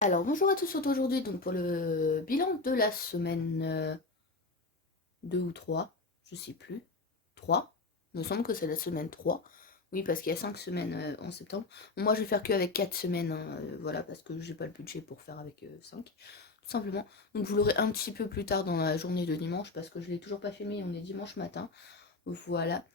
Alors bonjour à tous, aujourd'hui donc pour le bilan de la semaine 2 ou 3, je sais plus, 3, il me semble que c'est la semaine 3, oui parce qu'il y a 5 semaines en septembre. Bon, moi je vais faire que avec 4 semaines, hein, voilà, parce que j'ai pas le budget pour faire avec 5, tout simplement. Donc vous l'aurez un petit peu plus tard dans la journée de dimanche parce que je l'ai toujours pas filmé, on est dimanche matin, voilà.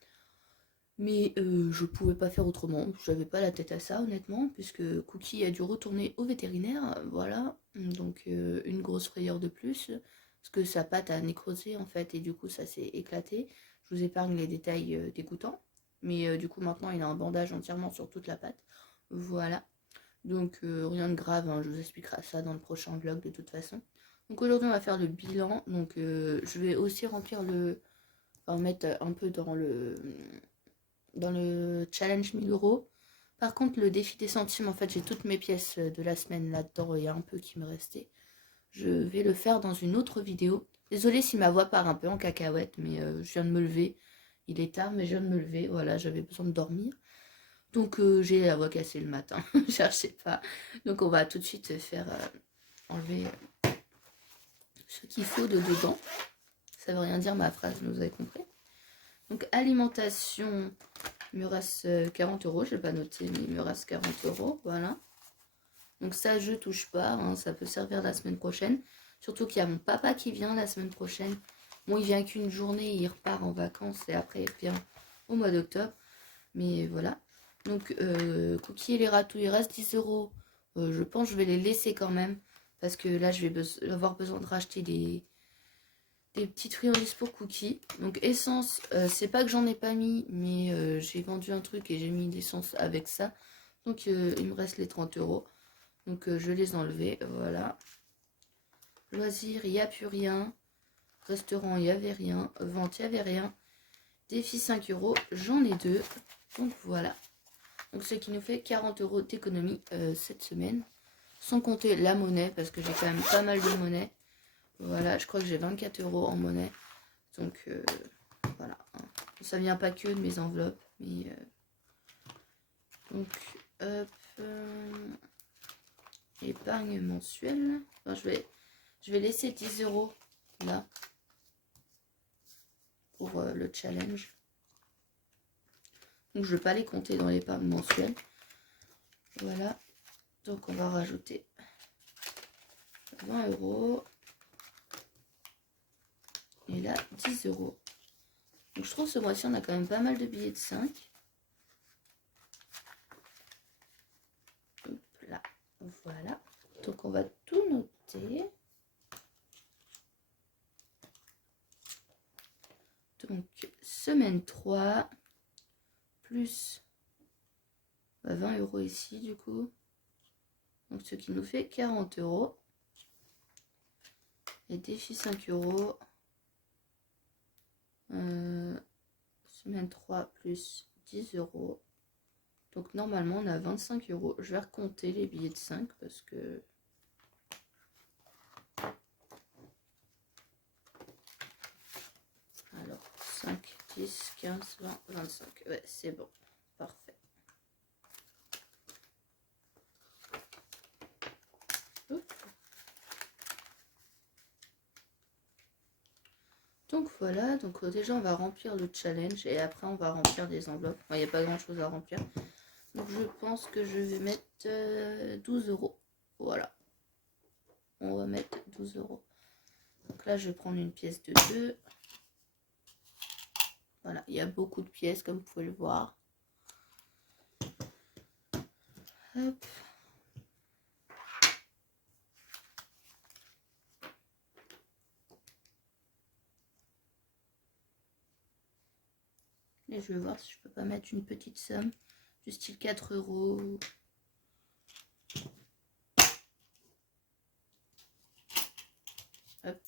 Mais je pouvais pas faire autrement, j'avais pas la tête à ça honnêtement, puisque Cookie a dû retourner au vétérinaire, voilà, donc une grosse frayeur de plus, parce que sa patte a nécrosé en fait, et du coup ça s'est éclaté. Je vous épargne les détails dégoûtants, mais du coup maintenant il a un bandage entièrement sur toute la patte, voilà. Donc rien de grave, hein, je vous expliquerai ça dans le prochain vlog de toute façon. Donc aujourd'hui on va faire le bilan, donc je vais aussi remplir enfin mettre un peu dans le challenge 1000 euros. Par contre, le défi des centimes, en fait, j'ai toutes mes pièces de la semaine là-dedans. Il y a un peu qui me restait. Je vais le faire dans une autre vidéo. Désolée si ma voix part un peu en cacahuète, mais je viens de me lever. Il est tard, mais je viens de me lever. Voilà, j'avais besoin de dormir. Donc, j'ai la voix cassée le matin. Je sais pas. Donc, on va tout de suite faire enlever ce qu'il faut de dedans. Ça veut rien dire ma phrase, mais vous avez compris. Donc, alimentation, il me reste 40 euros, je ne l'ai pas noté, mais il me reste 40 euros, voilà. Donc ça, je touche pas, hein, ça peut servir la semaine prochaine. Surtout qu'il y a mon papa qui vient la semaine prochaine. Bon, il vient qu'une journée, il repart en vacances et après il revient au mois d'octobre. Mais voilà. Donc, Cookie et les ratous, il reste 10 euros. Je pense que je vais les laisser quand même. Parce que là, je vais avoir besoin de racheter des petites friandises pour Cookie. Donc essence, c'est pas que j'en ai pas mis, mais j'ai vendu un truc et j'ai mis l'essence avec ça. Donc il me reste les 30 euros. Donc je les enlever, voilà. Loisirs, il n'y a plus rien. Restaurant, il n'y avait rien. Vente, il n'y avait rien. Défi 5 euros, j'en ai deux. Donc voilà. Donc ce qui nous fait 40 euros d'économie cette semaine. Sans compter la monnaie, parce que j'ai quand même pas mal de monnaie. Voilà, je crois que j'ai 24 euros en monnaie. Donc voilà. Ça vient pas que de mes enveloppes. Mais donc, hop. Épargne mensuelle. Enfin, je vais laisser 10 euros là pour le challenge. Donc je ne vais pas les compter dans l'épargne mensuelle. Voilà. Donc on va rajouter 20 euros. Et là, 10 euros. Donc je trouve que ce mois-ci, on a quand même pas mal de billets de 5. Hop là. Voilà. Donc on va tout noter. Donc semaine 3 plus 20 euros ici du coup. Donc ce qui nous fait 40 euros. Et défi 5 euros. Semaine 3 plus 10 euros. Donc normalement on a 25 euros. Je vais recompter les billets de 5 parce que... Alors 5, 10, 15, 20, 25. Ouais, c'est bon. Parfait. Donc voilà, donc déjà on va remplir le challenge et après on va remplir des enveloppes. Il n'y a pas grand chose à remplir. Donc je pense que je vais mettre 12 euros. Voilà. On va mettre 12 euros. Donc là je vais prendre une pièce de 2. Voilà, il y a beaucoup de pièces comme vous pouvez le voir. Hop. Et je vais voir si je peux pas mettre une petite somme du style 4 euros. Hop,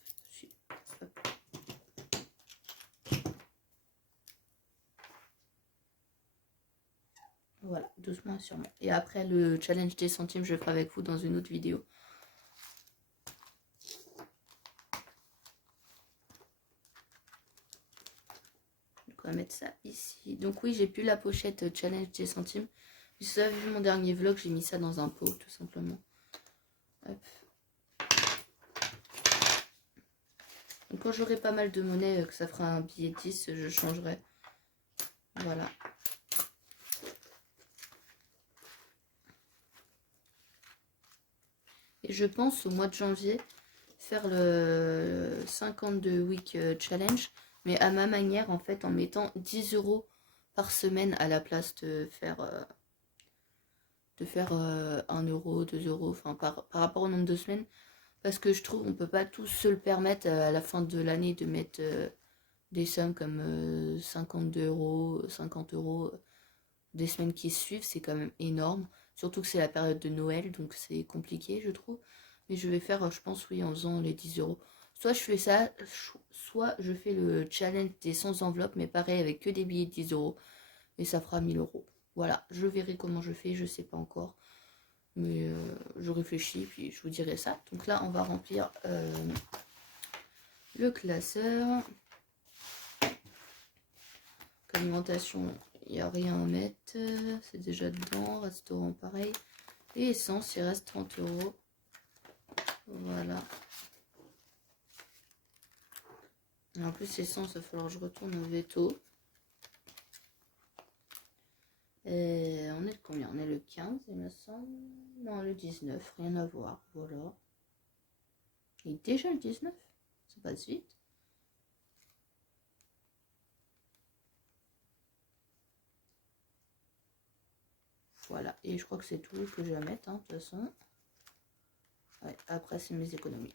hop. Voilà, doucement et sûrement. Et après le challenge des centimes, je le ferai avec vous dans une autre vidéo. Donc on va mettre ça ici. Donc oui, j'ai plus la pochette challenge des centimes. Si vous avez vu mon dernier vlog, j'ai mis ça dans un pot, tout simplement. Hop. Donc quand j'aurai pas mal de monnaie, que ça fera un billet de 10, je changerai. Voilà. Et je pense au mois de janvier faire le 52 week challenge, mais à ma manière en fait en mettant 10 € par semaine à la place de faire 1 euro, 2 euros, enfin par rapport au nombre de semaines, parce que je trouve on peut pas tous se le permettre à la fin de l'année de mettre des sommes comme 52 €, 50 € des semaines qui suivent, c'est quand même énorme. Surtout que c'est la période de Noël, donc c'est compliqué, je trouve. Mais je vais faire, je pense, oui, en faisant les 10 €. Soit je fais ça, soit je fais le challenge des 100 enveloppes, mais pareil, avec que des billets de 10 €. Et ça fera 1000 €. Voilà, je verrai comment je fais, je sais pas encore. Mais je réfléchis, puis je vous dirai ça. Donc là, on va remplir le classeur. Alimentation, il n'y a rien à mettre. C'est déjà dedans. Restaurant, pareil. Et essence, il reste 30 €. Voilà. Et en plus, essence, il va falloir que je retourne au veto. Et on est le combien? On est le 15, il me semble. Non, le 19, rien à voir. Voilà. Il est déjà le 19. Ça passe vite. Voilà. Et je crois que c'est tout que je vais mettre, hein, de toute façon. Ouais, après, c'est mes économies.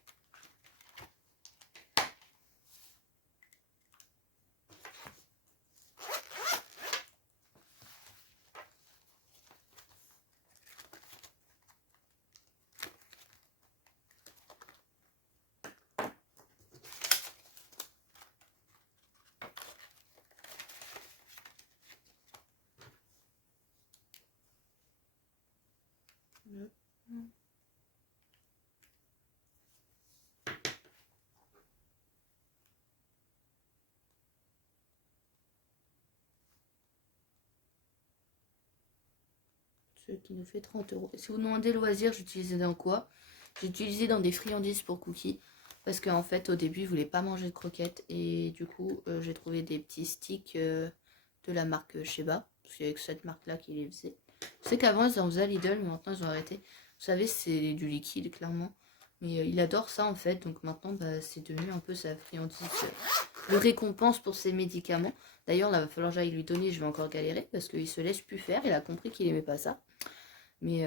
Ce qui nous fait 30 €. Et si vous demandez loisir, j'utilisais dans quoi? J'utilisais dans des friandises pour cookies. Parce qu'en fait, au début, je voulais pas manger de croquettes. Et du coup, j'ai trouvé des petits sticks de la marque Sheba. Parce qu'il y avait que cette marque-là qui les faisait. Je sais qu'avant, ils en faisaient à Lidl, mais maintenant, ils ont arrêté. Vous savez, c'est du liquide, clairement. Mais il adore ça, en fait. Donc maintenant, bah, c'est devenu un peu sa friandise. Le récompense pour ses médicaments. D'ailleurs, là, il va falloir que j'aille lui donner. Je vais encore galérer parce qu'il se laisse plus faire. Il a compris qu'il aimait pas ça. Mais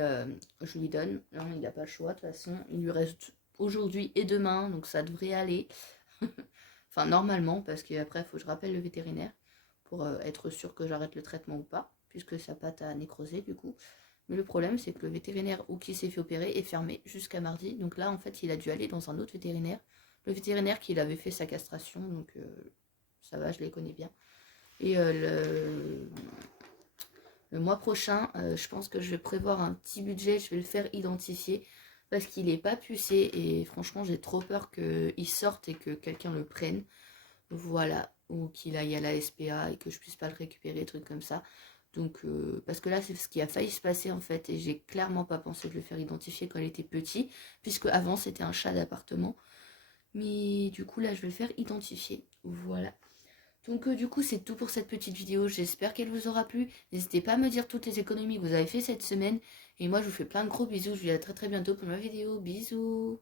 je lui donne. Non, il n'a pas le choix. De toute façon, il lui reste aujourd'hui et demain. Donc ça devrait aller. Enfin, normalement. Parce qu'après, il faut que je rappelle le vétérinaire. Pour être sûr que j'arrête le traitement ou pas. Puisque sa patte a nécrosé du coup. Mais le problème, c'est que le vétérinaire où qui s'est fait opérer est fermé jusqu'à mardi. Donc là, en fait, il a dû aller dans un autre vétérinaire. Le vétérinaire qui avait fait sa castration. Donc ça va, je les connais bien. Et le mois prochain, je pense que je vais prévoir un petit budget. Je vais le faire identifier. Parce qu'il n'est pas pucé. Et franchement, j'ai trop peur qu'il sorte et que quelqu'un le prenne. Voilà. Ou qu'il aille à la SPA et que je puisse pas le récupérer, trucs comme ça. Donc, parce que là, c'est ce qui a failli se passer en fait, et j'ai clairement pas pensé de le faire identifier quand il était petit, puisque avant c'était un chat d'appartement. Mais du coup, là, je vais le faire identifier. Voilà. Donc, du coup, c'est tout pour cette petite vidéo. J'espère qu'elle vous aura plu. N'hésitez pas à me dire toutes les économies que vous avez fait cette semaine. Et moi, je vous fais plein de gros bisous. Je vous dis à très très bientôt pour ma vidéo. Bisous.